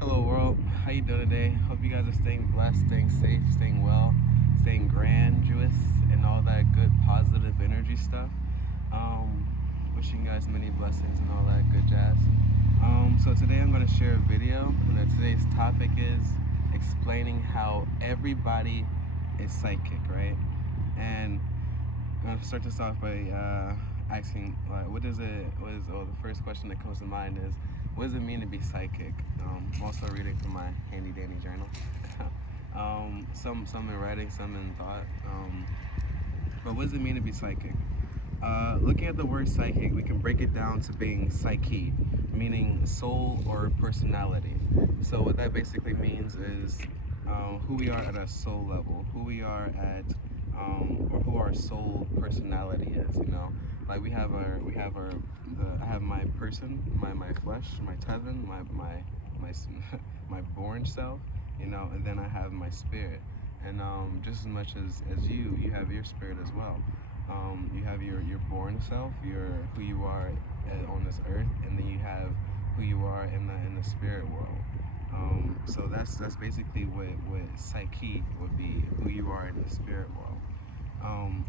Hello world, how you doing today? Hope you guys are staying blessed, staying safe, staying well, staying grandiose, and all that good positive energy stuff. Um, Wishing you guys many blessings and all that good jazz. So today I'm going to share a video, and today's topic is explaining how everybody is psychic, right? And I'm going to start this off by asking, what is it? The first question that comes to mind is, what does it mean to be psychic? I'm also reading from my handy dandy journal. Some in writing, some in thought. But what does it mean to be psychic? Looking at the word psychic, we can break it down to being psyche, meaning soul or personality. So what that basically means is who we are at a soul level, who we are at, or who our soul personality is. You know, like I have my person, my flesh, my tevin, my my born self. You know, and then I have my spirit. And just as much as you have your spirit as well. You have your born self, your who you are on this earth, and then you have who you are in the spirit world. So that's basically what psyche would be, who you are in the spirit world. Um,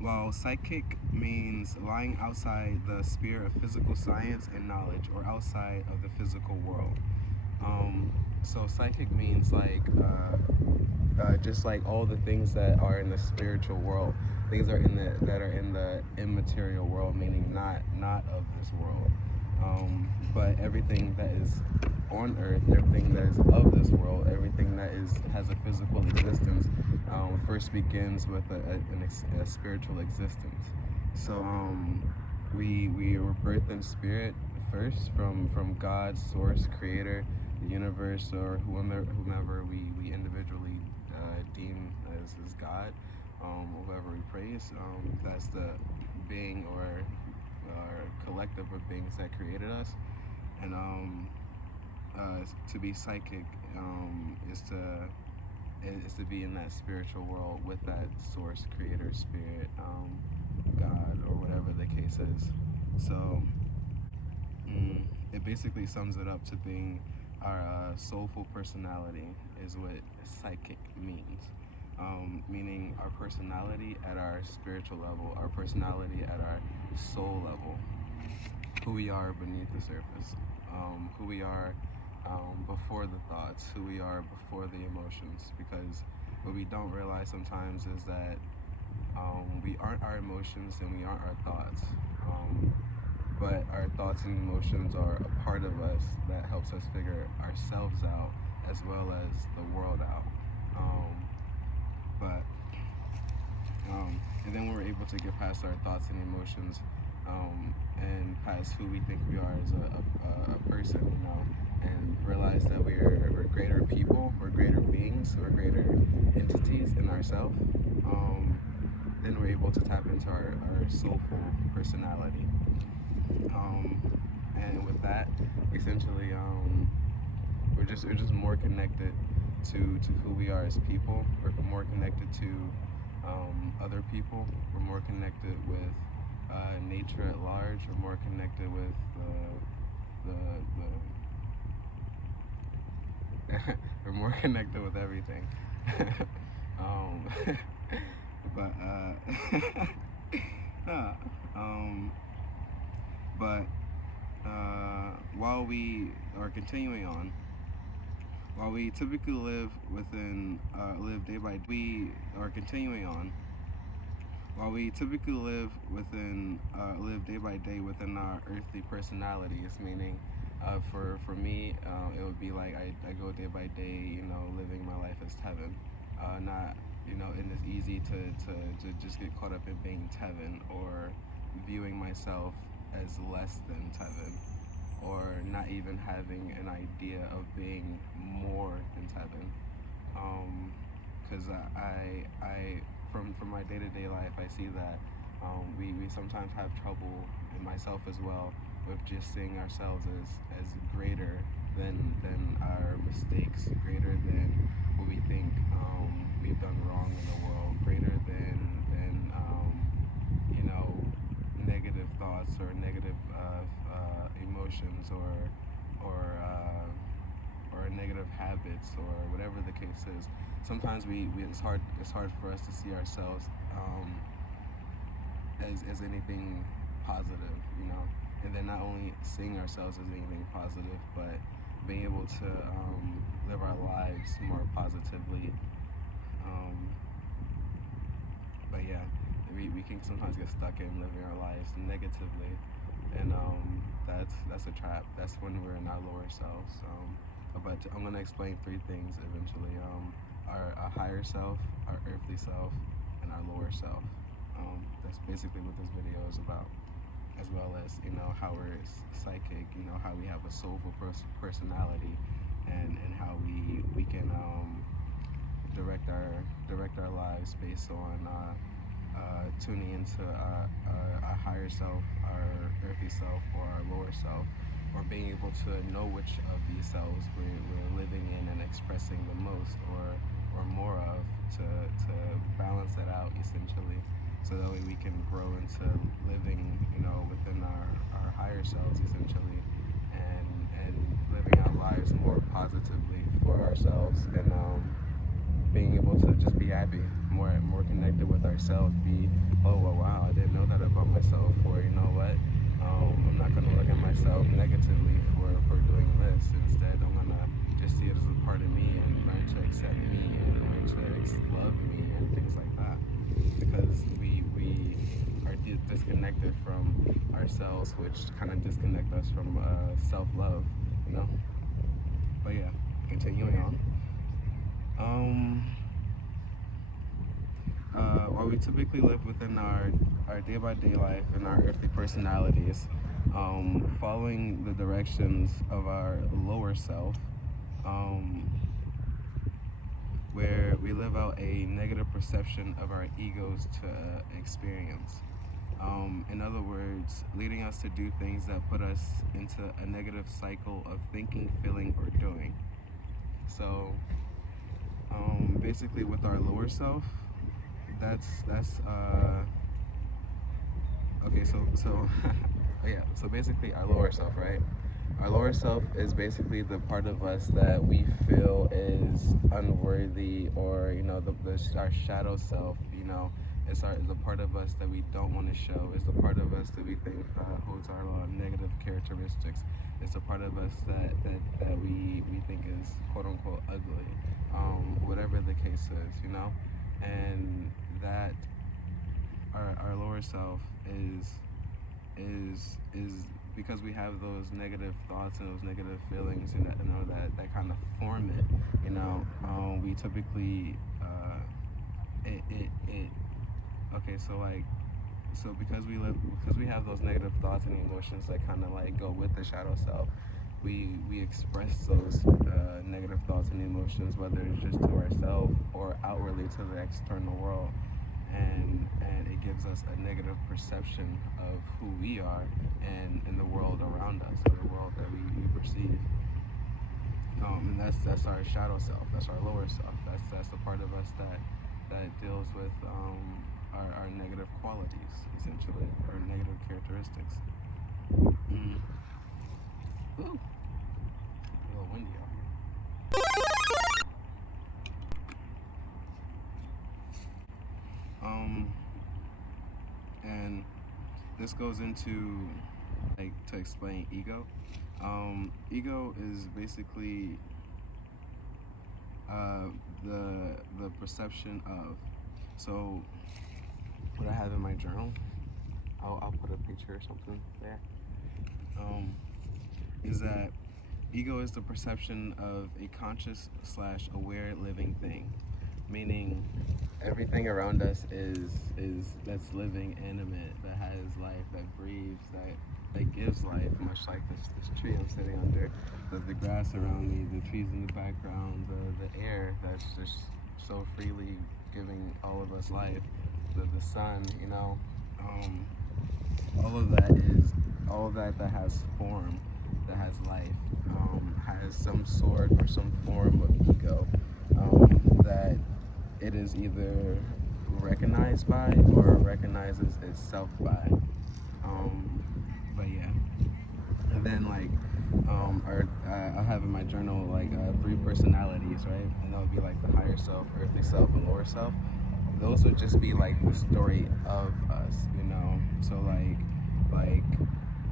while psychic means lying outside the sphere of physical science and knowledge, or outside of the physical world. So psychic means just like all the things that are in the spiritual world, things that are in the immaterial world, meaning not of this world, but everything that is on earth, everything that is of this world, everything that has a physical existence, first begins with a spiritual existence. So we were birthed in spirit first from God's source, creator, the universe, or whomever we individually deem as God, whoever we praise. That's the being or collective of beings that created us. And to be psychic is to be in that spiritual world with that source, creator, spirit, God, or whatever the case is. So it basically sums it up to being our soulful personality is what psychic means. Meaning our personality at our spiritual level, our personality at our soul level, who we are beneath the surface, who we are before the thoughts, who we are before the emotions. Because what we don't realize sometimes is that we aren't our emotions and we aren't our thoughts. But our thoughts and emotions are a part of us that helps us figure ourselves out as well as the world out. Um, but and then we're able to get past our thoughts and emotions, and past who we think we are as a person, you know, and realize that we're greater people, we're greater beings, we're greater entities in ourselves. Then we're able to tap into our soulful personality. Um, and with that, essentially, we're just more connected to who we are as people. We're more connected to other people. We're more connected with nature at large. We're more connected with the we're more connected with everything. um, but uh, um, but while we are continuing on, while we typically live day by day, we are continuing on. While we typically live day by day within our earthly personalities, meaning, for me, it would be like I go day by day, you know, living my life as Tevin, not, you know, and it's easy to just get caught up in being Tevin, or viewing myself as less than Tevin, or not even having an idea of being more than Tevin. Because I from my day-to-day life, I see that we sometimes have trouble, and myself as well, with just seeing ourselves as greater than our mistakes, greater than what we think we've done wrong in the world, greater than you know, negative thoughts or negative emotions or habits or whatever the case is. Sometimes it's hard for us to see ourselves as anything positive, you know. And then not only seeing ourselves as anything positive, but being able to live our lives more positively. But yeah, we can sometimes get stuck in living our lives negatively, and that's a trap. That's when we're in our lower selves. But I'm gonna explain three things eventually: our higher self, our earthly self, and our lower self. That's basically what this video is about, as well as, you know, how we're psychic, you know, how we have a soulful personality, and how we can direct our lives based on tuning into our higher self, our earthly self, or our lower self, or being able to know which of these selves we're living in and expressing the most or more of, to balance that out, essentially, so that way we can grow into living, you know, within our higher selves, essentially, and living our lives more positively for ourselves, and being able to just be happy, more connected with ourselves, be, oh, well, wow, I didn't know that about myself, or, you know what, I'm not going to look at myself negatively for doing this. Instead, I'm going to just see it as a part of me and learn to accept me and learn to love me and things like that, because we are disconnected from ourselves, which kind of disconnect us from self-love, you know. But yeah, continuing on. While we typically live within our day-by-day life and our earthly personalities, following the directions of our lower self, where we live out a negative perception of our egos to experience. In other words, leading us to do things that put us into a negative cycle of thinking, feeling, or doing. So, basically, with our lower self, that's okay. So oh yeah. So basically, our lower self, right? Our lower self is basically the part of us that we feel is unworthy, or, you know, our shadow self. You know, it's the part of us that we don't want to show. It's the part of us that we think holds our negative characteristics. It's a part of us that we think is quote unquote ugly, whatever the case is, you know, and that our lower self is because we have those negative thoughts and those negative feelings, and that, you know, that kind of form it, you know. We typically okay, so because we have those negative thoughts and emotions that kind of like go with the shadow self, we express those negative thoughts and emotions, whether it's just to ourselves or outwardly to the external world, and it gives us a negative perception of who we are and in the world around us, or the world that we perceive. And that's our shadow self. That's our lower self. That's the part of us that deals with our negative qualities, essentially, or negative characteristics. Ooh, a little windy out here. And this goes into, like, to explain ego. Ego is basically the perception of. So what I have in my journal, I'll put a picture or something there. Is that ego is the perception of a conscious / aware living thing, meaning everything around us is that's living, animate, that has life, that breathes, that gives life, much like this tree I'm sitting under, the grass around me, the trees in the background, the air that's just so freely giving all of us life, the sun, you know, all of that has form, that has life, has some sort or some form of ego, that it is either recognized by or recognizes itself by. But yeah, and then, like, I'll have in my journal like 3 personalities, right? And that would be like the higher self, earthly self, and lower self. Those would just be like the story of us, you know. So like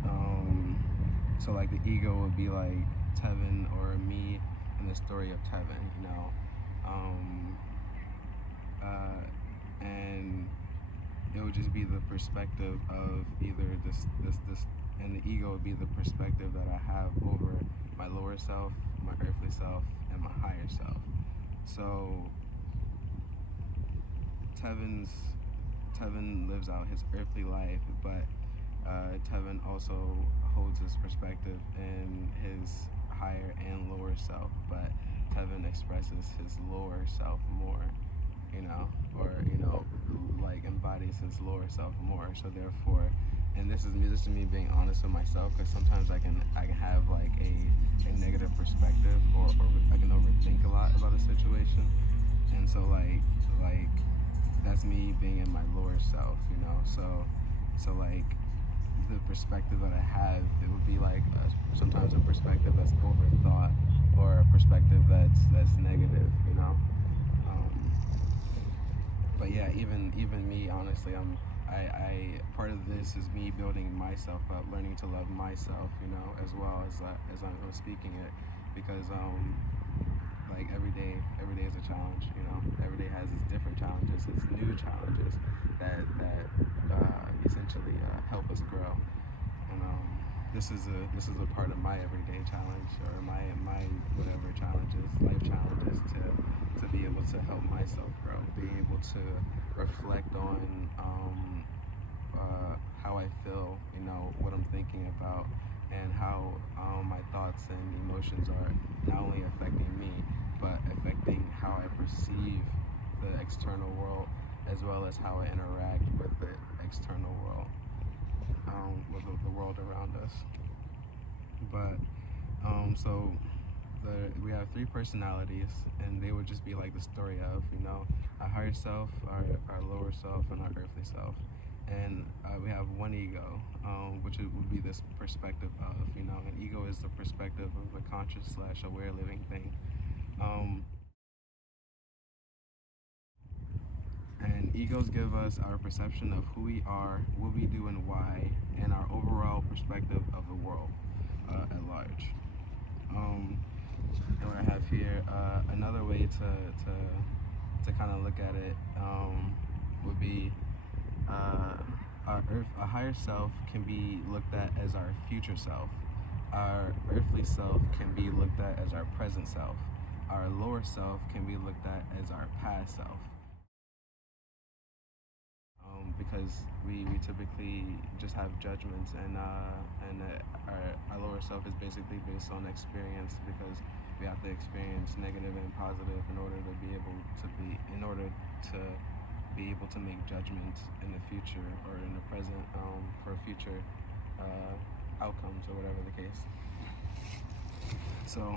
um, so like the ego would be like Tevin or me in the story of Tevin, you know. Um, and it would just be the perspective of either this, and the ego would be the perspective that I have over my lower self, my earthly self, and my higher self. So Tevin's Tevin lives out his earthly life, but Tevin also holds his perspective in his higher and lower self, but Tevin expresses his lower self more, you know, or, you know, like embodies his lower self more. So therefore, and this is me being honest with myself, because sometimes I can have like a negative perspective, or I can overthink a lot about a situation, and so like that's me being in my lower self, you know. So like the perspective that I have, it would be like sometimes a perspective that's overthought, or a perspective that's negative, you know. Um, but yeah, even me, honestly, I part of this is me building myself up, learning to love myself, you know, as well as I'm speaking it, because like every day is a challenge, you know. Every day has its different challenges, its new challenges that essentially help us grow. And this is a part of my everyday challenge, or my whatever challenges, life challenges, to be able to help myself grow, being able to reflect on how I feel, you know, what I'm thinking about, and how my thoughts and emotions are not only affecting me, but affecting how I perceive the external world, as well as how I interact with the external world, with the world around us. But so we have 3 personalities, and they would just be like the story of, you know, our higher self, our lower self, and our earthly self. And we have one ego, which would be this perspective of, you know, an ego is the perspective of a conscious slash aware living thing. Um, and egos give us our perception of who we are, what we do, and why, and our overall perspective of the world at large. Um, and what I have here, another way to kind of look at it, would be our higher self can be looked at as our future self. Our earthly self can be looked at as our present self. Our lower self can be looked at as our past self. Because we typically just have judgments, and our lower self is basically based on experience, because we have to experience negative and positive in order to be able to make judgments in the future, or in the present, for future outcomes, or whatever the case. So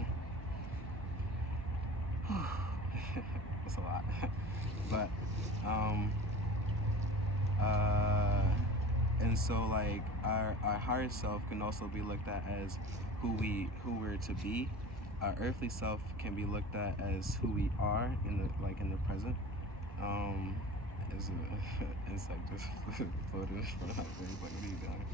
it's a lot. But uh and so like our higher self can also be looked at as who we're to be. Our earthly self can be looked at as who we are in the present. um it's like just floated in front of my face, like, what are you doing?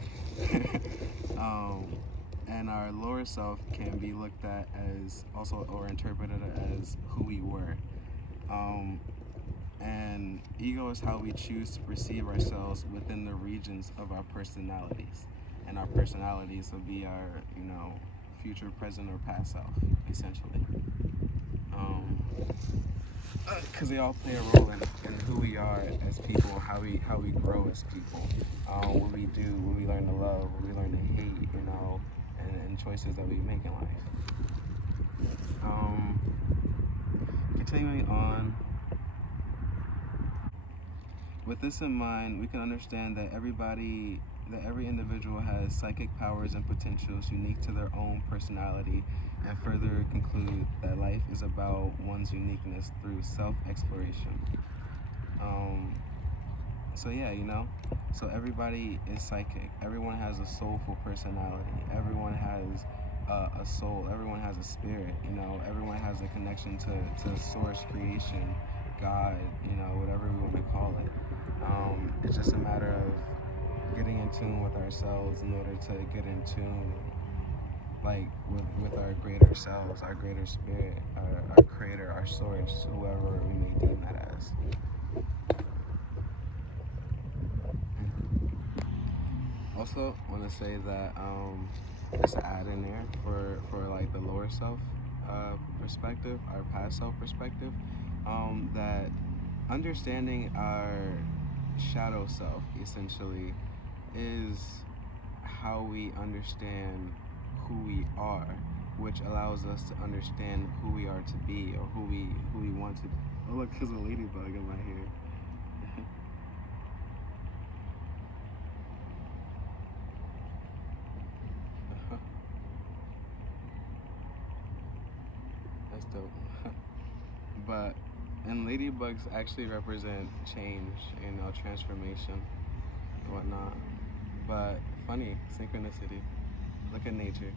And our lower self can be looked at as also, or interpreted as who we were. um and ego is how we choose to perceive ourselves within the regions of our personalities. And our personalities will be our, you know, future, present, or past self, essentially. Because they all play a role in who we are as people, how we grow as people, what we do, what we learn to love, what we learn to hate, you know, and choices that we make in life. Um, Continuing on, with this in mind, we can understand that every individual has psychic powers and potentials unique to their own personality, and further conclude that life is about one's uniqueness through self-exploration. Um, so yeah, you know, so everybody is psychic. Everyone has a soulful personality. Everyone has a soul. Everyone has a spirit. Everyone has a connection to source, creation, God. Whatever we want to call it. It's just a matter of getting in tune with ourselves in order to get in tune, like with our greater selves, our greater spirit, our creator, our source, whoever we may deem that as. Also, want to say that just to add in there for like the lower self perspective, our past self perspective, that understanding our shadow self essentially is how we understand who we are, which allows us to understand who we are to be, or who we want to be. Oh look, there's a ladybug in my hair. That's dope. But and ladybugs actually represent change, transformation and whatnot. But funny, synchronicity. Look at nature.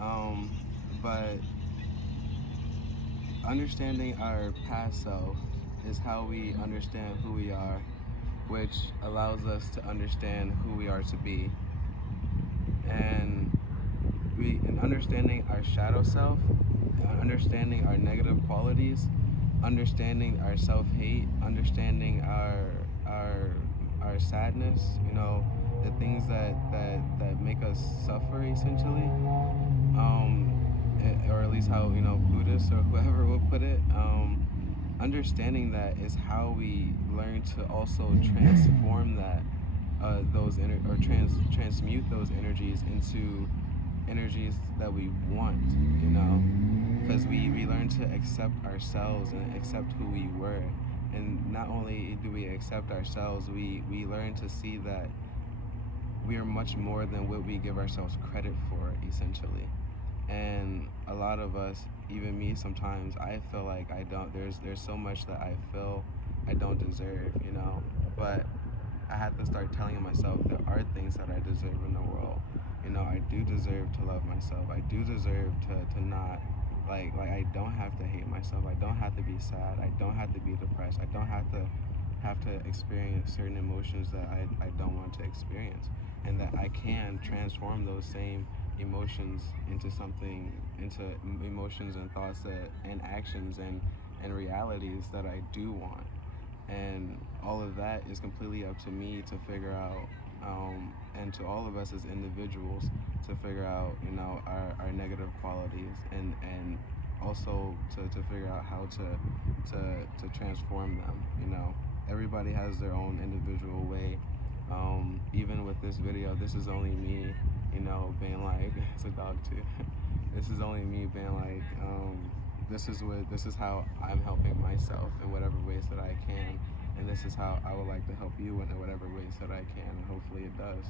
Um, but understanding our past self is how we understand who we are, which allows us to understand who we are to be. And in understanding our shadow self, understanding our negative qualities, understanding our self-hate, understanding our our sadness, the things that make us suffer essentially, or at least how Buddhists or whoever would put it. Understanding that is how we learn to also transform that transmute those energies into energies that we want, because we learn to accept ourselves and accept who we were. And not only do we accept ourselves, we learn to see that we are much more than what we give ourselves credit for, essentially. And a lot of us, even me sometimes, I feel like I don't, there's so much that I feel I don't deserve, but I had to start telling myself there are things that I deserve in the world. I do deserve to love myself. I do deserve to not, like I don't have to hate myself. I don't have to be sad. I don't have to be depressed. I don't have to experience certain emotions that I don't want to experience. And that I can transform those same emotions into something, into emotions and thoughts and actions and realities that I do want. And all of that is completely up to me to figure out, and to all of us as individuals to figure out, our negative qualities, and also to figure out how to transform them. Everybody has their own individual way. Even with this video, this is only me, being like, it's a dog too. This is only me being like, this is how I'm helping myself in whatever ways that I can, and this is how I would like to help you in whatever ways that I can, and hopefully it does.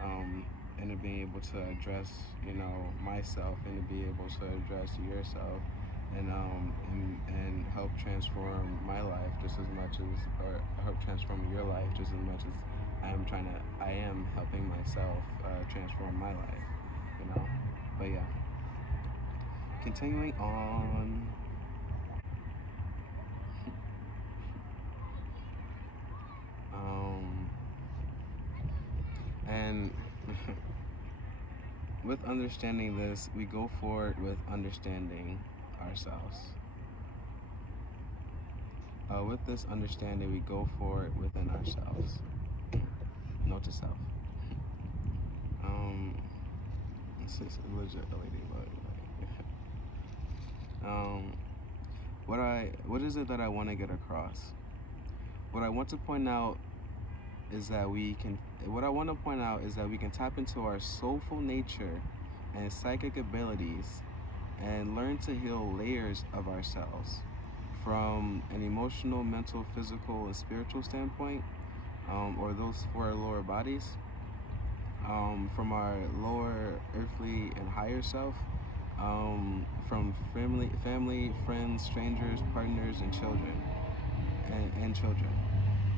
And to be able to address, myself, and to be able to address yourself, and help transform my life just as much as, or help transform your life just as much as I am helping myself transform my life, But yeah, continuing on. And with understanding this, we go forward with understanding ourselves. With this understanding, we go forward within ourselves. Note to self. This is legit a ladybug. What is it that I want to get across? What I want to point out is that we can tap into our soulful nature and psychic abilities and learn to heal layers of ourselves from an emotional, mental, physical, and spiritual standpoint, or those for our lower bodies, from our lower earthly and higher self, from family, friends, strangers, partners, and children,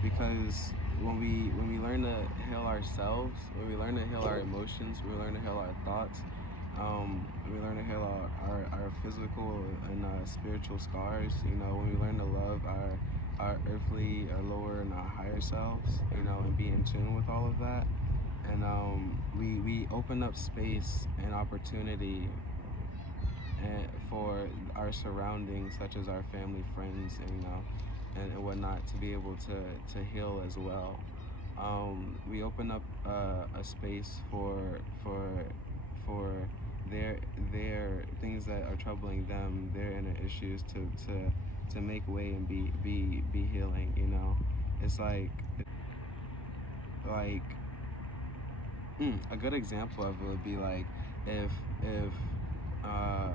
because when we learn to heal ourselves, when we learn to heal our emotions, when we learn to heal our thoughts, we learn to heal our physical and spiritual scars. You know, when we learn to love our earthly, our lower and our higher selves, you know, and be in tune with all of that. And we open up space and opportunity for our surroundings, such as our family, friends, and you know, and whatnot, to be able to heal as well. We open up a space for their things that are troubling them, their inner issues, to make way and be healing. You know, it's like a good example of it would be like if uh,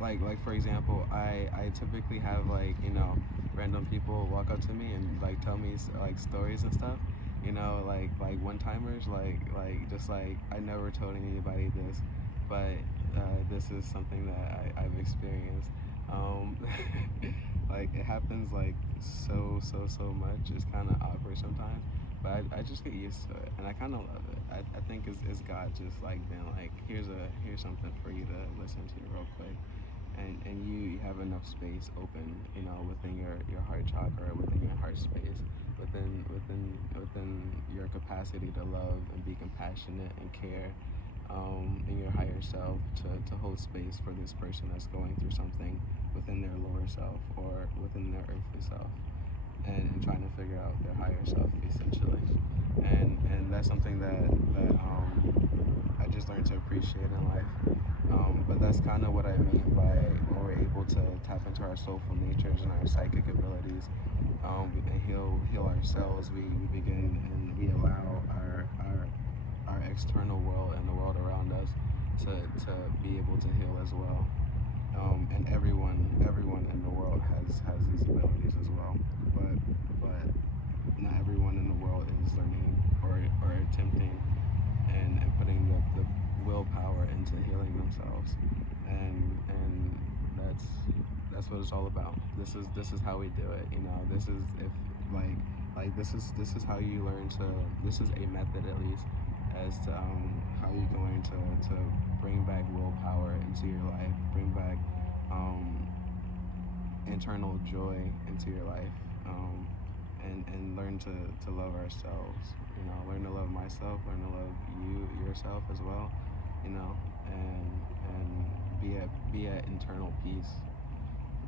like for example, I typically have, like, you know, random people walk up to me and like tell me like stories and stuff, you know, like one timers, like just like I never told anybody this, but this is something that I've experienced. um, like it happens like so much. It's kind of awkward sometimes, but I just get used to it, and I kind of love it. I think it's God just like being like, here's something for you to listen to real quick, and you have enough space open, you know, within your heart chakra, within your heart space, within your capacity to love and be compassionate and care, in your higher self, to hold space for this person that's going through something within their lower self or within their earthly self, and trying to figure out their higher self, essentially. And that's something that I just learned to appreciate in life. But that's kind of what I mean by when we're able to tap into our soulful natures and our psychic abilities, and heal ourselves. We begin and we allow our external world and the world around us to be able to heal as well. And everyone in the world has these abilities as well. But not everyone in the world is learning or attempting and putting the willpower into healing themselves. And that's what it's all about. This is how we do it. You know, this is if this is how you learn to. This is a method, at least, as to how you can learn to bring back willpower into your life, bring back internal joy into your life, and learn to love ourselves. You know, learn to love myself, learn to love yourself as well. You know, and be at internal peace,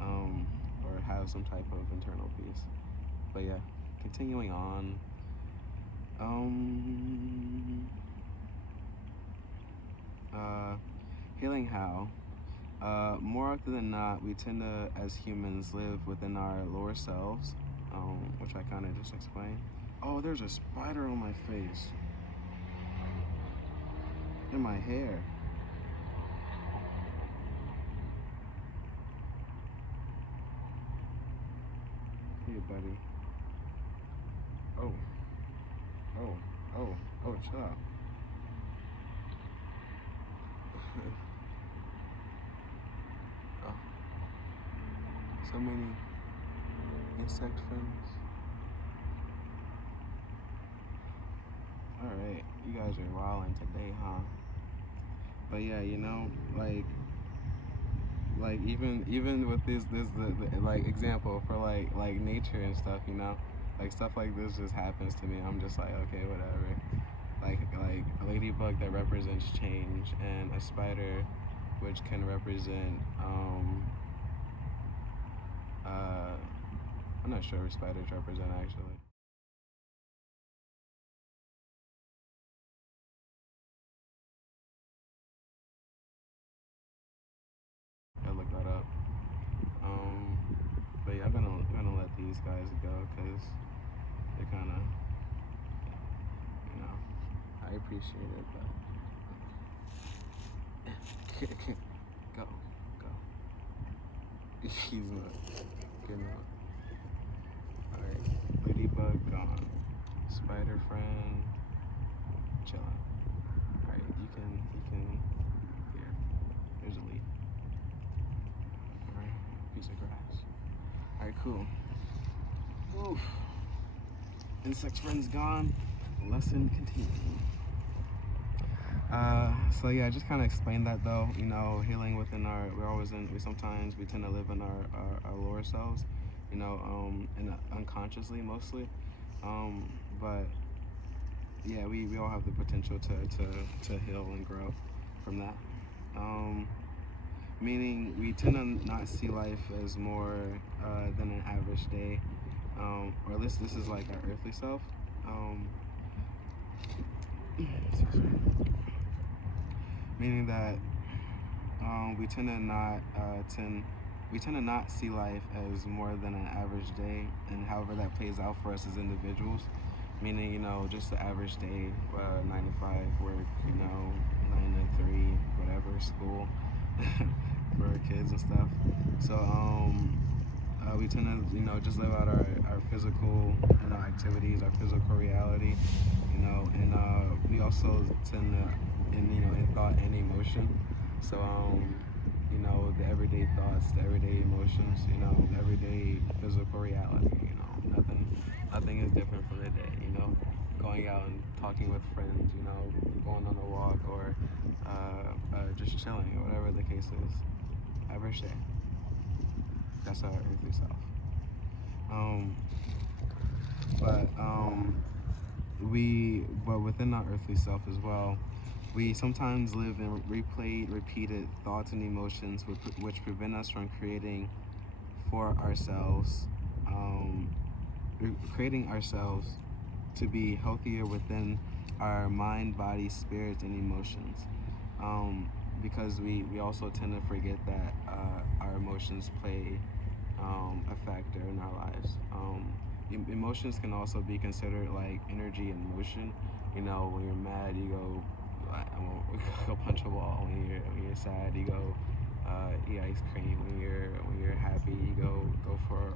or have some type of internal peace. But yeah, continuing on. Healing how? More often than not, we tend to, as humans, live within our lower selves, which I kind of just explained. Oh, there's a spider on my face. In my hair. Hey, buddy. Oh. Oh. Oh, chill out. Oh. So many insect friends. Alright, you guys are wilding today, huh? But yeah, you know, like even with the like example for like nature and stuff, you know, like stuff like this just happens to me. I'm just like, okay, whatever. Like a ladybug that represents change, and a spider which can represent I'm not sure what spiders represent, actually. Gotta look that up. Um, but yeah, I'm gonna let these guys go because they're kind of, you know, I appreciate it, but go. He's not getting out. Alright, ladybug gone. Spider friend, chilling. Alright, you can, here, there's a leaf. Alright, piece of grass. Alright, cool. Oof. insect friends gone, lesson continuing. So yeah, I just kind of explained that though. You know, healing within our, we sometimes we tend to live in our lower selves. You know, and unconsciously mostly. But yeah, we all have the potential to heal and grow from that. Meaning we tend to not see life as more than an average day, or at least this is like our earthly self. Meaning that we tend to not see life as more than an average day, and however that plays out for us as individuals. Meaning, you know, just the average day, 9 to 5 work, you know, 9 to 3, whatever, school for our kids and stuff. So we tend to, you know, just live out our physical, you know, activities, our physical reality, you know, and we also tend to, in thought and emotion. So you know, the everyday thoughts, the everyday emotions, you know, the everyday physical reality, you know, nothing is different for the day, you know, going out and talking with friends, you know, going on a walk, or just chilling, or whatever the case is. Average day. That's our earthly self. But within our earthly self as well, we sometimes live in repeated thoughts and emotions which prevent us from for ourselves, creating ourselves to be healthier within our mind, body, spirit, and emotions. Because we also tend to forget that our emotions play a factor in our lives. Emotions can also be considered like energy in motion. You know, when you're mad, you go, go punch a wall. When you're sad, you go eat ice cream. When you're happy, you go for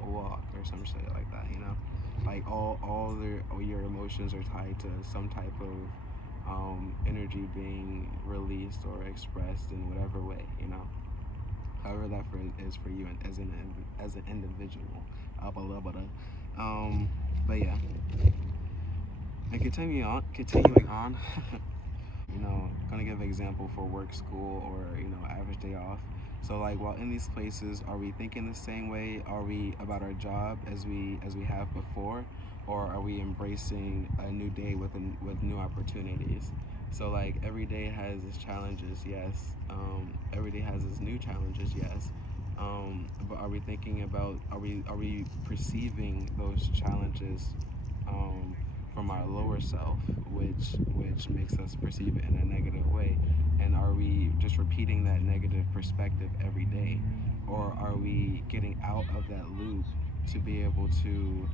a walk or some shit like that. You know, like all your emotions are tied to some type of energy being released or expressed in whatever way. You know, however that is for you and as an individual. But yeah, and continuing on, you know, gonna give an example for work, school, or, you know, average day off. So like, while in these places, are we thinking the same way? Are we about our job as we have before, or are we embracing a new day with new opportunities? So like, every day has its challenges, yes. Every day has its new challenges, yes. But are we thinking about, are we perceiving those challenges from our lower self, which makes us perceive it in a negative way? And are we just repeating that negative perspective every day, or are we getting out of that loop to be able to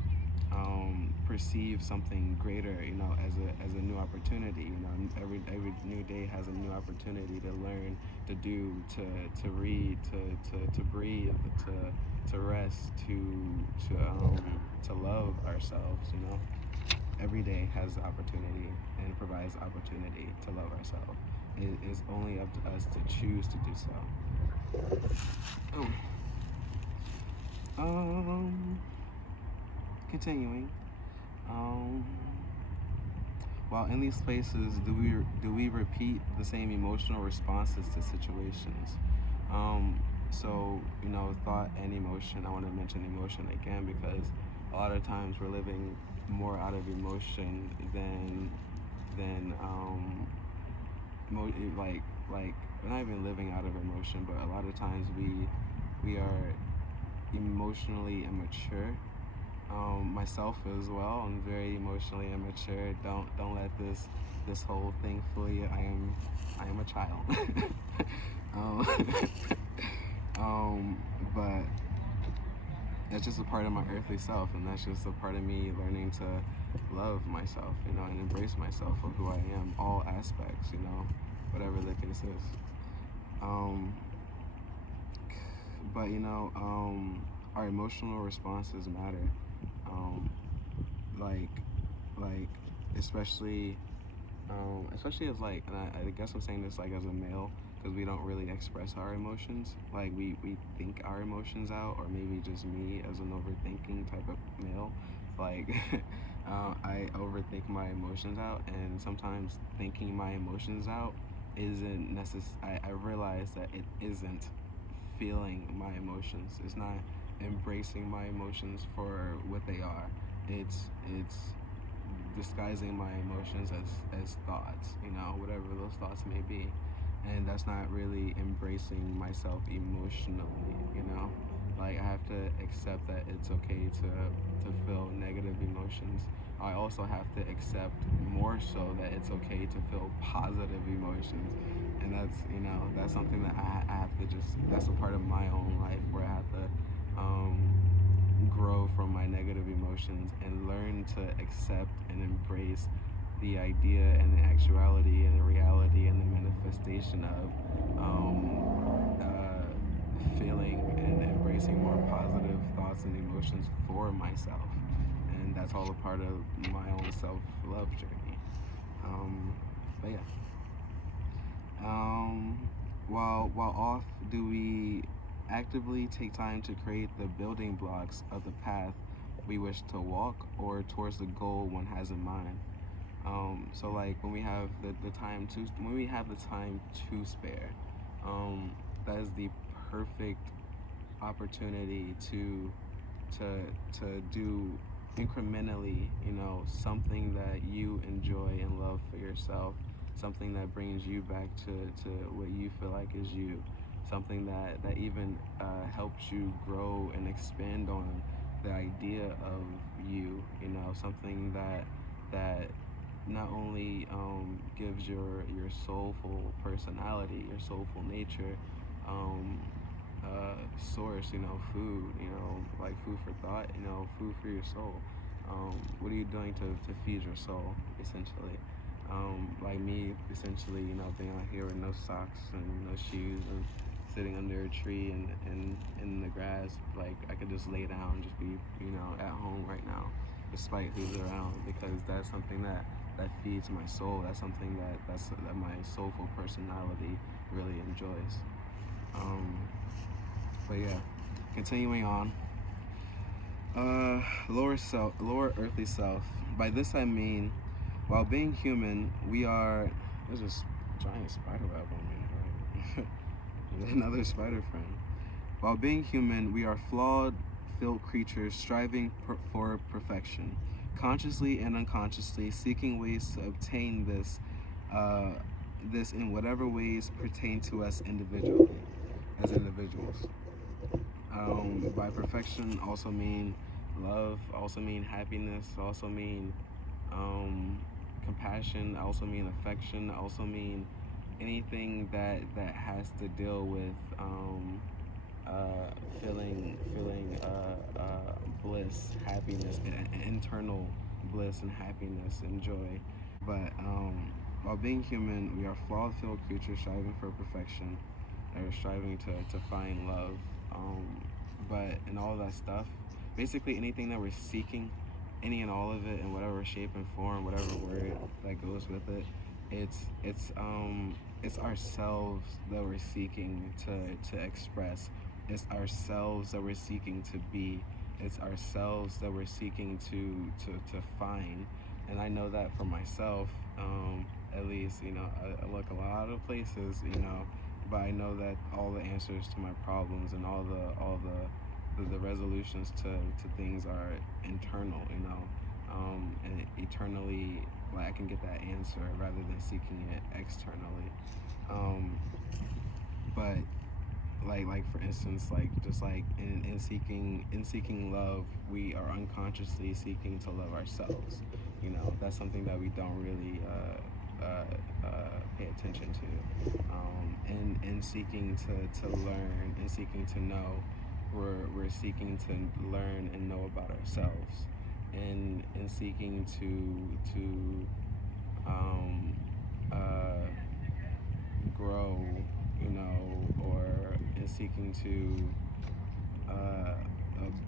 perceive something greater, you know, as a new opportunity? You know, every new day has a new opportunity to learn, to do, to read, to breathe, to rest, to love ourselves. You know, every day has the opportunity and provides opportunity to love ourselves. It is only up to us to choose to do so. Continuing. While in these places, do we repeat the same emotional responses to situations? So, you know, thought and emotion. I want to mention emotion again because a lot of times we're living more out of emotion than like we're not even living out of emotion, but a lot of times we are emotionally immature. Myself as well. I'm very emotionally immature. Don't let this whole thing fool you. I am a child. um, but that's just a part of my earthly self, and that's just a part of me learning to love myself, you know, and embrace myself for who I am, all aspects, you know, whatever the case is. But you know, our emotional responses matter. Like, especially as like, and I guess I'm saying this like as a male, because we don't really express our emotions. Like we think our emotions out, or maybe just me as an overthinking type of male. Like I overthink my emotions out, and sometimes thinking my emotions out isn't necessary. I realize that it isn't feeling my emotions. It's not embracing my emotions for what they are. It's disguising my emotions as thoughts, whatever those thoughts may be. And that's not really embracing myself emotionally, Like, I have to accept that it's okay to feel negative emotions. I also have to accept more so that it's okay to feel positive emotions. And that's something that I have to that's a part of my own life where I have to grow from my negative emotions and learn to accept and embrace the idea and the actuality and the reality and the manifestation of feeling and embracing more positive thoughts and emotions for myself. And that's all a part of my own self-love journey. But yeah. While off, do we actively take time to create the building blocks of the path we wish to walk, or towards the goal one has in mind? So like when we have the time to spare, that is the perfect opportunity to do incrementally, something that you enjoy and love for yourself, something that brings you back to what you feel like is you, something that even helps you grow and expand on the idea of you, something that not only gives your soulful personality, your soulful nature, source, food, like food for thought, food for your soul. What are you doing to feed your soul, essentially? Like me, essentially, being out here with no socks and no shoes and sitting under a tree and in the grass, like I could just lay down and just be, at home right now, despite who's around, because that's something that feeds my soul. That's something that my soulful personality really enjoys. But yeah, continuing on. Lower earthly self. By this I mean, while being human, we are. There's a giant spider web on me. Right? Another spider friend. While being human, we are flawed, filth creatures striving for perfection, consciously and unconsciously seeking ways to obtain this in whatever ways pertain to us individually, as individuals. By perfection also mean love, also mean happiness, also mean compassion, also mean affection, also mean anything that has to deal with feeling bliss, happiness, internal bliss and happiness and joy. But while being human, we are flawed, filled creatures striving for perfection, or striving to find love. But in all that stuff, basically anything that we're seeking, any and all of it, in whatever shape and form, whatever word that goes with it, it's ourselves that we're seeking to express. It's ourselves that we're seeking to be. It's ourselves that we're seeking to find. And I know that for myself, at least, I look a lot of places, but I know that all the answers to my problems and all the resolutions to things are internal, and eternally, like I can get that answer rather than seeking it externally. But like for instance, like just like in seeking love, we are unconsciously seeking to love ourselves. That's something that we don't really pay attention to. And seeking to learn and seeking to know, we're seeking to learn and know about ourselves, and seeking to grow, or in seeking to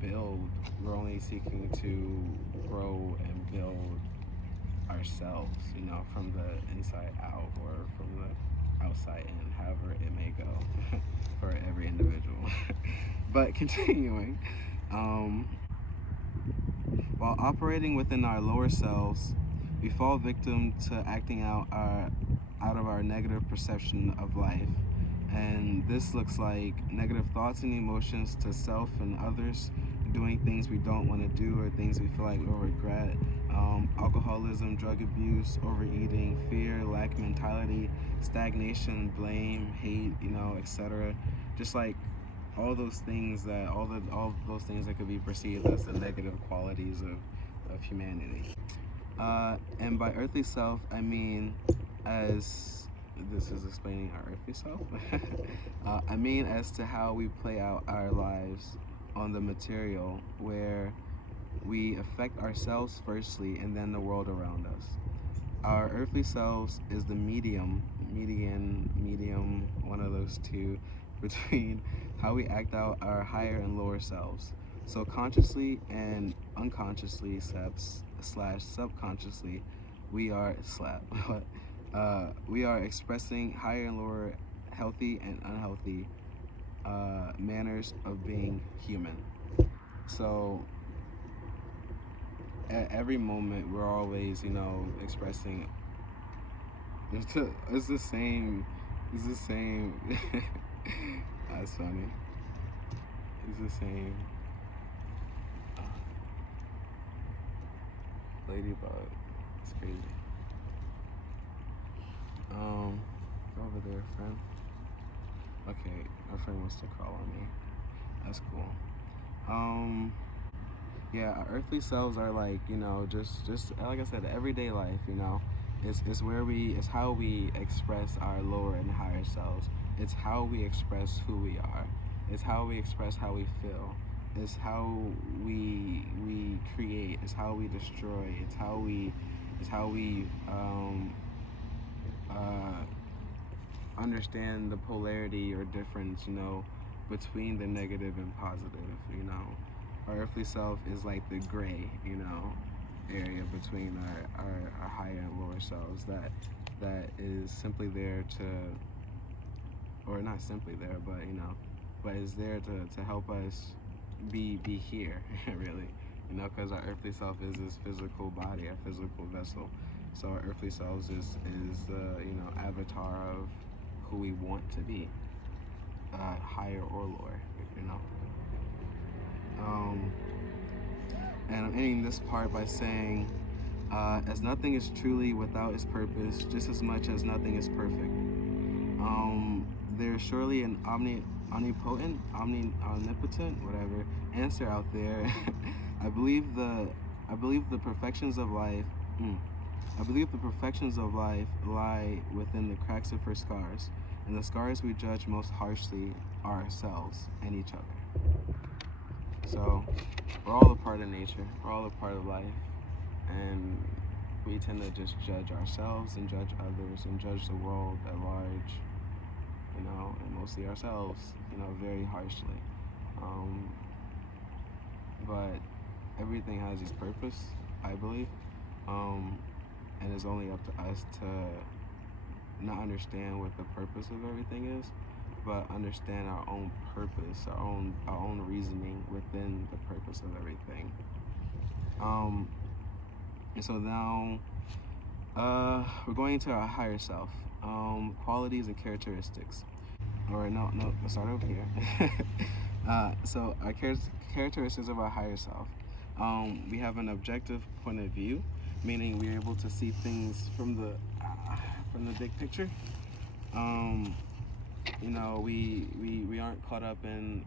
build. We're only seeking to grow and build ourselves, from the inside out or from the outside in, however it may go for every individual. But continuing, while While operating within our lower selves, we fall victim to acting out of our negative perception of life. And this looks like negative thoughts and emotions to self and others, doing things we don't want to do or things we feel like we'll regret, alcoholism, drug abuse, overeating, fear, lack mentality, stagnation, blame, hate, etc. Just like all those things that all those things that could be perceived as the negative qualities of humanity. And by earthly self, I mean, as this is explaining our earthly self, I mean as to how we play out our lives on the material, where we affect ourselves firstly and then the world around us. Our earthly selves is the medium, one of those two, between how we act out our higher and lower selves. So consciously and unconsciously, slash subconsciously, we are we are expressing higher and lower, healthy and unhealthy manners of being human. So at every moment, we're always, expressing. It's the same. That's funny. It's the same. Ladybug. It's crazy. Over there, friend. Okay, my friend wants to crawl on me. That's cool. Yeah, our earthly selves are like, just like I said, everyday life, it's how we express our lower and higher selves. It's how we express who we are. It's how we express how we feel. It's how we create. It's how we destroy. It's how we understand the polarity or difference, between the negative and positive. Our earthly self is like the gray, area between our higher and lower selves that is simply there to, or not simply there, but is there to help us be here, really, because our earthly self is this physical body, our physical vessel. So our earthly selves is avatar of who we want to be, higher or lower, And I'm ending this part by saying, as nothing is truly without its purpose, just as much as nothing is perfect. There's surely an omnipotent, omnipotent, whatever, answer out there. I believe the perfections of life. I believe the perfections of life lie within the cracks of her scars, and the scars we judge most harshly are ourselves and each other. So, we're all a part of nature, we're all a part of life, and we tend to just judge ourselves and judge others and judge the world at large, and mostly ourselves, very harshly. But everything has its purpose, I believe, and it's only up to us to not understand what the purpose of everything is, but understand our own purpose, our own reasoning within the purpose of everything. And so now we're going into our higher self, qualities and characteristics. Or no, let's start over here. So our characteristics of our higher self. We have an objective point of view, meaning we're able to see things from the big picture. We aren't caught up in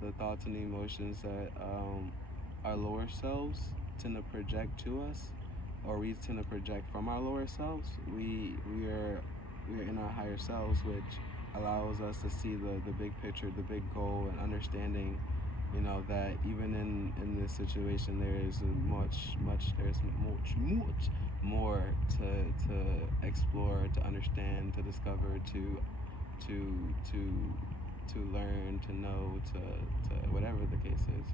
the thoughts and the emotions that our lower selves tend to project to us, or we tend to project from our lower selves. We're in our higher selves, which allows us to see the big picture, the big goal, and understanding, that even in this situation there's much more to explore, to understand, to discover, to learn, to know, to whatever the case is,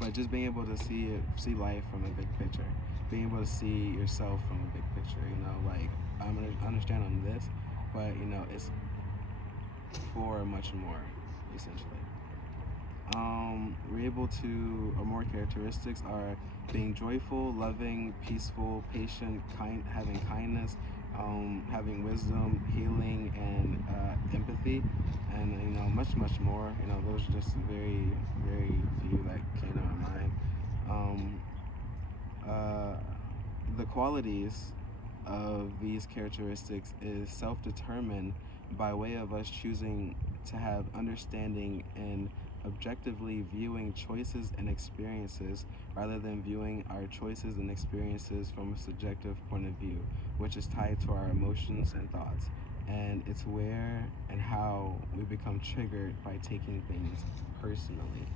But just being able to see life from a big picture, being able to see yourself from a big picture, like I understand on this, but it's for much more, essentially. we're able to, or more characteristics are being joyful, loving, peaceful, patient, having kindness, having wisdom, healing, and empathy, and much more. Those are just very, very few that came to my mind. The qualities of these characteristics is self-determined by way of us choosing to have understanding and objectively viewing choices and experiences rather than viewing our choices and experiences from a subjective point of view, which is tied to our emotions and thoughts. And it's where and how we become triggered by taking things personally.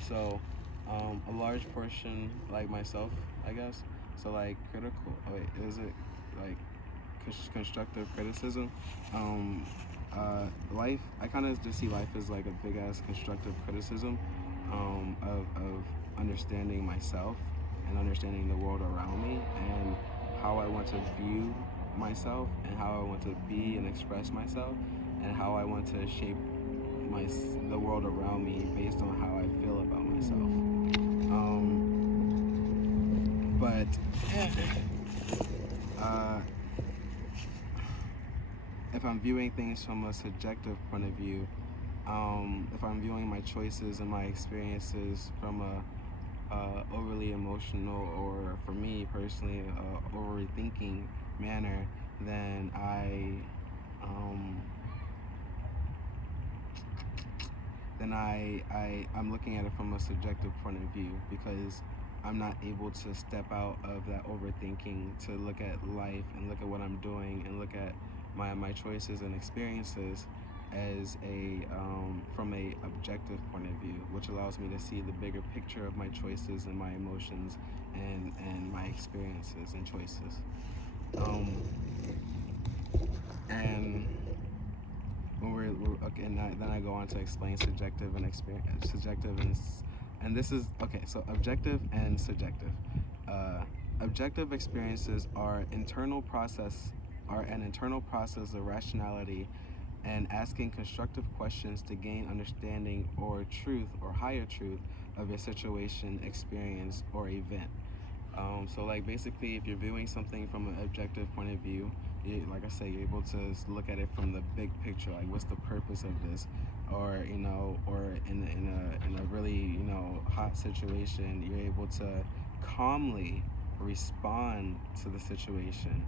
So, a large portion, like myself, I guess, so like critical, is it like constructive criticism? Life, I kind of just see life as like a big ass constructive criticism of understanding myself and understanding the world around me and how I want to view myself and how I want to be and express myself and how I want to shape the world around me based on how I feel about myself. But if I'm viewing things from a subjective point of view, if I'm viewing my choices and my experiences from a overly emotional, or for me personally, overthinking manner, then I'm looking at it from a subjective point of view, because I'm not able to step out of that overthinking to look at life and look at what I'm doing and look at my choices and experiences as from a objective point of view, which allows me to see the bigger picture of my choices and my emotions and my experiences and choices. And when we're okay, and then I go on to explain subjective and and this is okay. So objective and subjective. Objective experiences are an internal process of rationality and asking constructive questions to gain understanding or truth or higher truth of a situation, experience, or event. So like basically, if you're viewing something from an objective point of view, like I say, you're able to look at it from the big picture, like what's the purpose of this, or or in a really hot situation, you're able to calmly respond to the situation,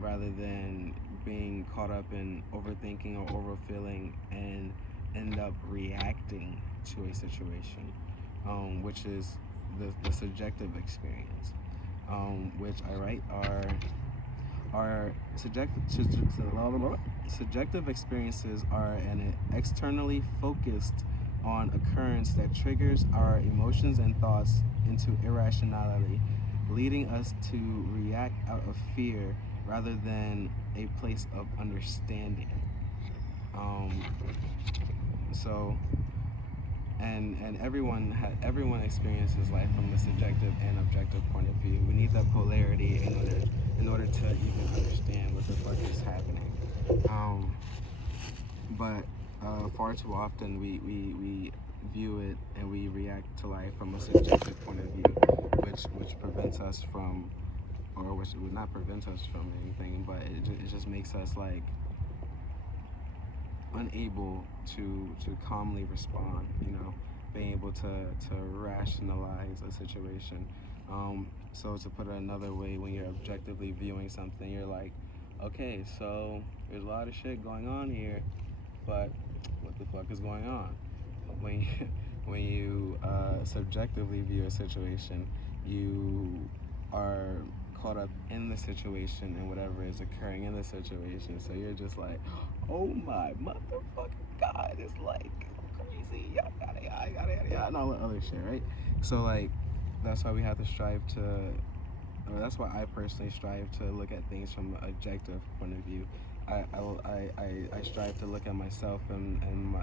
rather than being caught up in overthinking or overfeeling and end up reacting to a situation, which is the subjective experience, which I write are subjective experiences are an externally focused on occurrence that triggers our emotions and thoughts into irrationality, leading us to react out of fear rather than a place of understanding. So and everyone experiences life from the subjective and objective point of view. We need that polarity in order to even understand what the fuck is happening. But far too often we view it and we react to life from a subjective point of view, which prevents us from, or which would not prevent us from anything, but it just makes us like unable to calmly respond, being able to rationalize a situation. So to put it another way, when you're objectively viewing something, you're like, okay, so there's a lot of shit going on here, but what the fuck is going on? When you, when you subjectively view a situation, you are caught up in the situation and whatever is occurring in the situation. So you're just like, oh my motherfucking god, it's like crazy, yada yada yada yada yada, and all the other shit, right? So like, that's why we have to strive to. That's why I personally strive to look at things from an objective point of view. I strive to look at myself and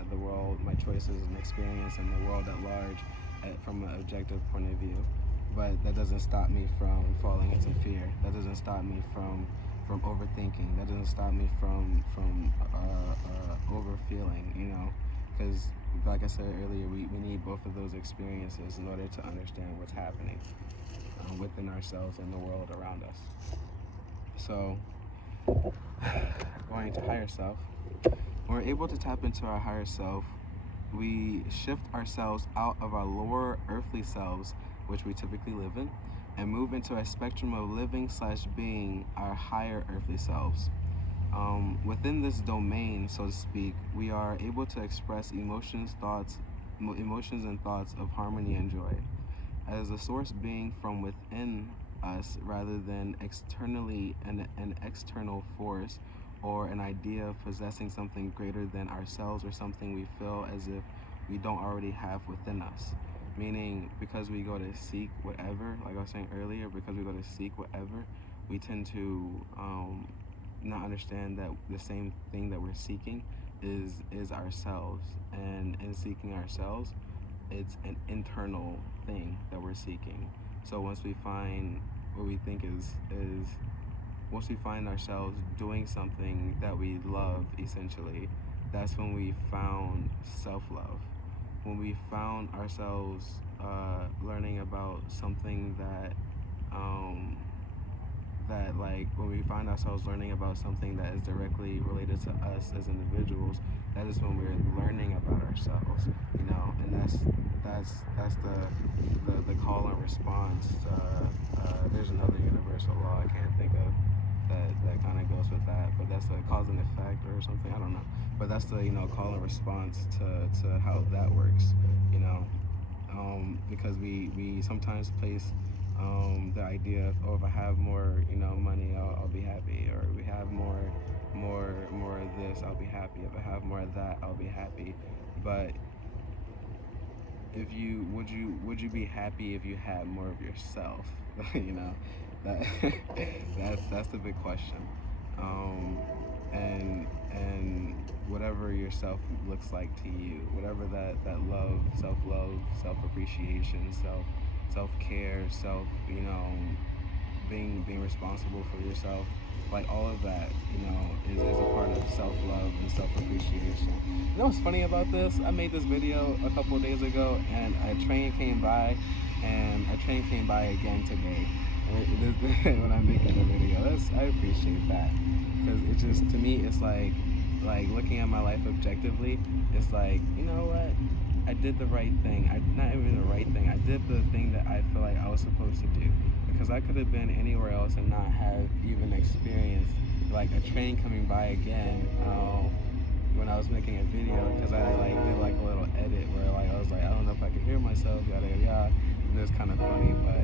the world, my choices and experience, and the world at large from an objective point of view. But that doesn't stop me from falling into fear. That doesn't stop me from overthinking. That doesn't stop me from overfeeling. because like I said earlier, we need both of those experiences in order to understand what's happening within ourselves and the world around us. So, going to higher self, when we're able to tap into our higher self, we shift ourselves out of our lower earthly selves, which we typically live in, and move into a spectrum of living / being our higher earthly selves. Within this domain, so to speak, we are able to express emotions and thoughts of harmony and joy as a source being from within us rather than externally an external force or an idea of possessing something greater than ourselves or something we feel as if we don't already have within us. Meaning, because we go to seek whatever, like I was saying earlier, because we go to seek whatever, we tend to not understand that the same thing that we're seeking is ourselves. And in seeking ourselves, it's an internal thing that we're seeking. So once we find what we think is once we find ourselves doing something that we love, essentially, that's when we found self-love. When we found ourselves learning about something when we find ourselves learning about something that is directly related to us as individuals, that is when we're learning about ourselves, and that's the call and response. There's another universal law I can't think of that kind of goes with that, but that's a cause and effect or something, I don't know, but that's the call and response to how that works, because we sometimes place the idea of, oh, if I have more money, I'll be happy, or we have more of this, I'll be happy, if I have more of that, I'll be happy. But would you be happy if you had more of yourself? That's the big question. And whatever yourself looks like to you, whatever that love, self-love, self-appreciation, self-care, being responsible for yourself, like all of that, is a part of self-love and self-appreciation. You know what's funny about this? I made this video a couple of days ago, and a train came by again today. When I'm making the video, I appreciate that, because it just, to me, it's like looking at my life objectively, it's like, you know what? I did the right thing. Not even the right thing. I did the thing that I feel like I was supposed to do, because I could have been anywhere else and not have even experienced like a train coming by again. When I was making a video, because I did like a little edit where I was like, I don't know if I could hear myself, yada yada. And it was kind of funny, but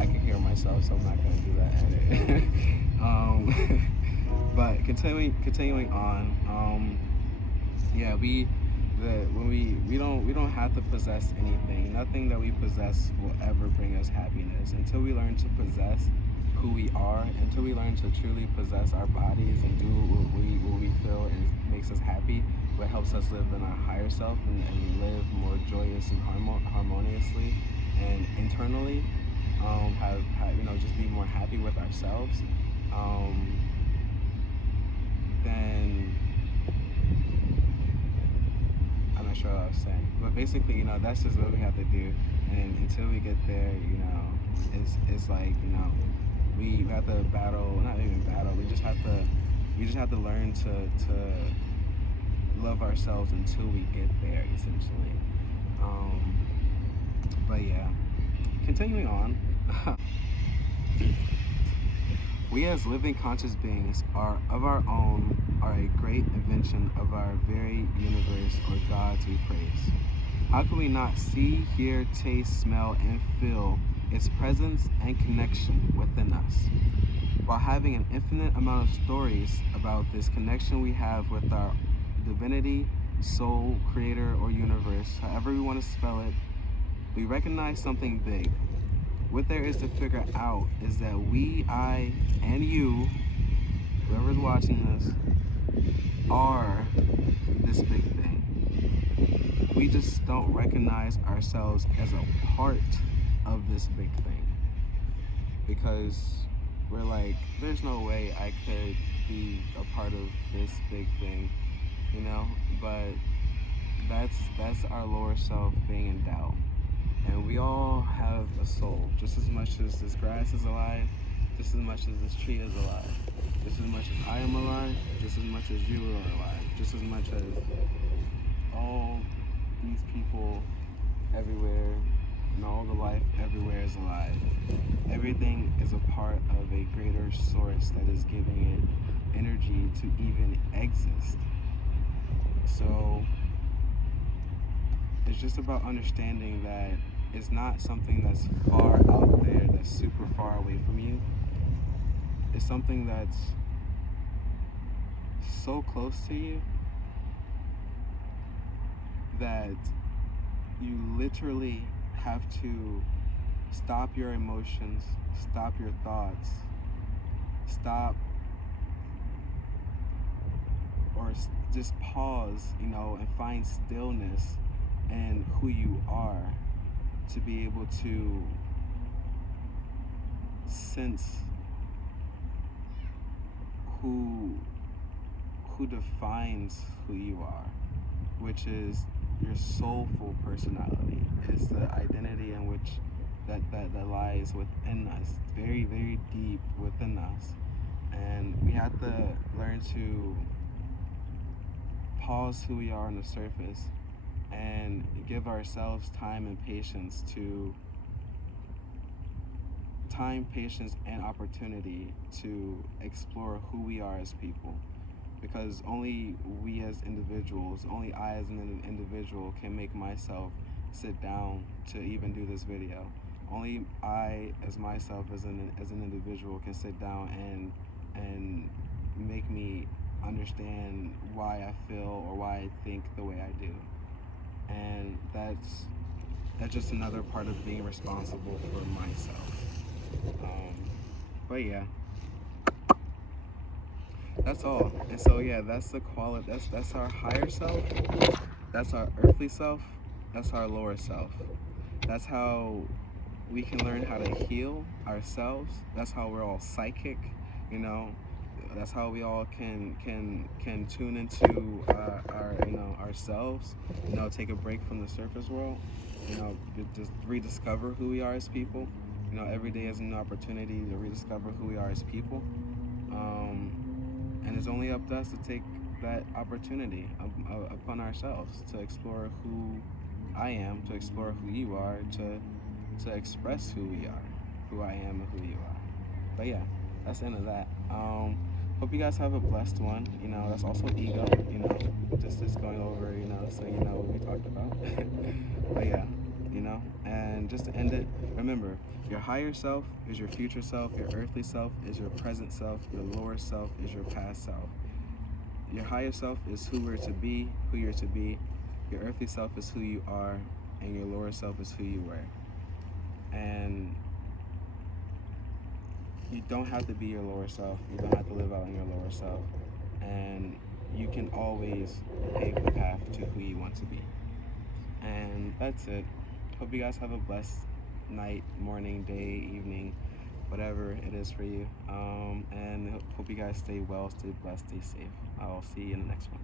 I could hear myself, so I'm not gonna do that edit. But continuing on, yeah, we don't have to possess anything. Nothing that we possess will ever bring us happiness until we learn to possess who we are, until we learn to truly possess our bodies and do what we feel makes us happy, what helps us live in our higher self and live more joyous and harmoniously and internally, have just be more happy with ourselves, then I'm not sure what I was saying, but basically, that's just what we have to do, and until we get there, it's like, we have to battle, not even battle, we just have to learn to love ourselves until we get there, essentially. But yeah, continuing on. We as living conscious beings are a great invention of our very universe, or gods we praise. How can we not see, hear, taste, smell, and feel its presence and connection within us, while having an infinite amount of stories about this connection we have with our divinity, soul, creator, or universe, however we want to spell it? We recognize something big. What there is to figure out is that we, I, and you, whoever's watching this, are this big thing. We just don't recognize ourselves as a part of this big thing, because we're like, there's no way I could be a part of this big thing, but That's our lower self being in doubt. And we all have a soul, just as much as this grass is alive, just as much as this tree is alive, just as much as I am alive, just as much as you are alive, just as much as all these people everywhere and all the life everywhere is alive. Everything is a part of a greater source that is giving it energy to even exist. So it's just about understanding that it's not something that's far out there, that's super far away from you. It's something that's so close to you that you literally have to stop your emotions, stop your thoughts, stop or just pause, and find stillness in who you are to be able to sense who defines who you are, which is your soulful personality. Is the identity in which that lies within us, very, very deep within us. And we have to learn to pause who we are on the surface and give ourselves time and patience and opportunity to explore who we are as people. Because only we as individuals, only I as an individual can make myself sit down to even do this video. Only I as myself as an individual can sit down and make me understand why I feel or why I think the way I do. And that's just another part of being responsible for myself. But yeah, that's all. And so yeah, that's the quality. That's our higher self. That's our earthly self. That's our lower self. That's how we can learn how to heal ourselves. That's how we're all psychic. That's how we all can tune into our ourselves. Take a break from the surface world. Just rediscover who we are as people. Every day is an opportunity to rediscover who we are as people. And it's only up to us to take that opportunity upon ourselves to explore who I am, to explore who you are, to express who we are, who I am and who you are. But yeah, that's the end of that. Hope you guys have a blessed one. That's also ego, just going over, so you know what we talked about. But yeah, and just to end it, remember, your higher self is your future self, your earthly self is your present self, your lower self is your past self. Your higher self is who you're to be, your earthly self is who you are, and your lower self is who you were. And you don't have to be your lower self, you don't have to live out in your lower self, and you can always pave the path to who you want to be. And that's it. Hope you guys have a blessed night, morning, day, evening, whatever it is for you. And hope you guys stay well, stay blessed, stay safe. I'll see you in the next one.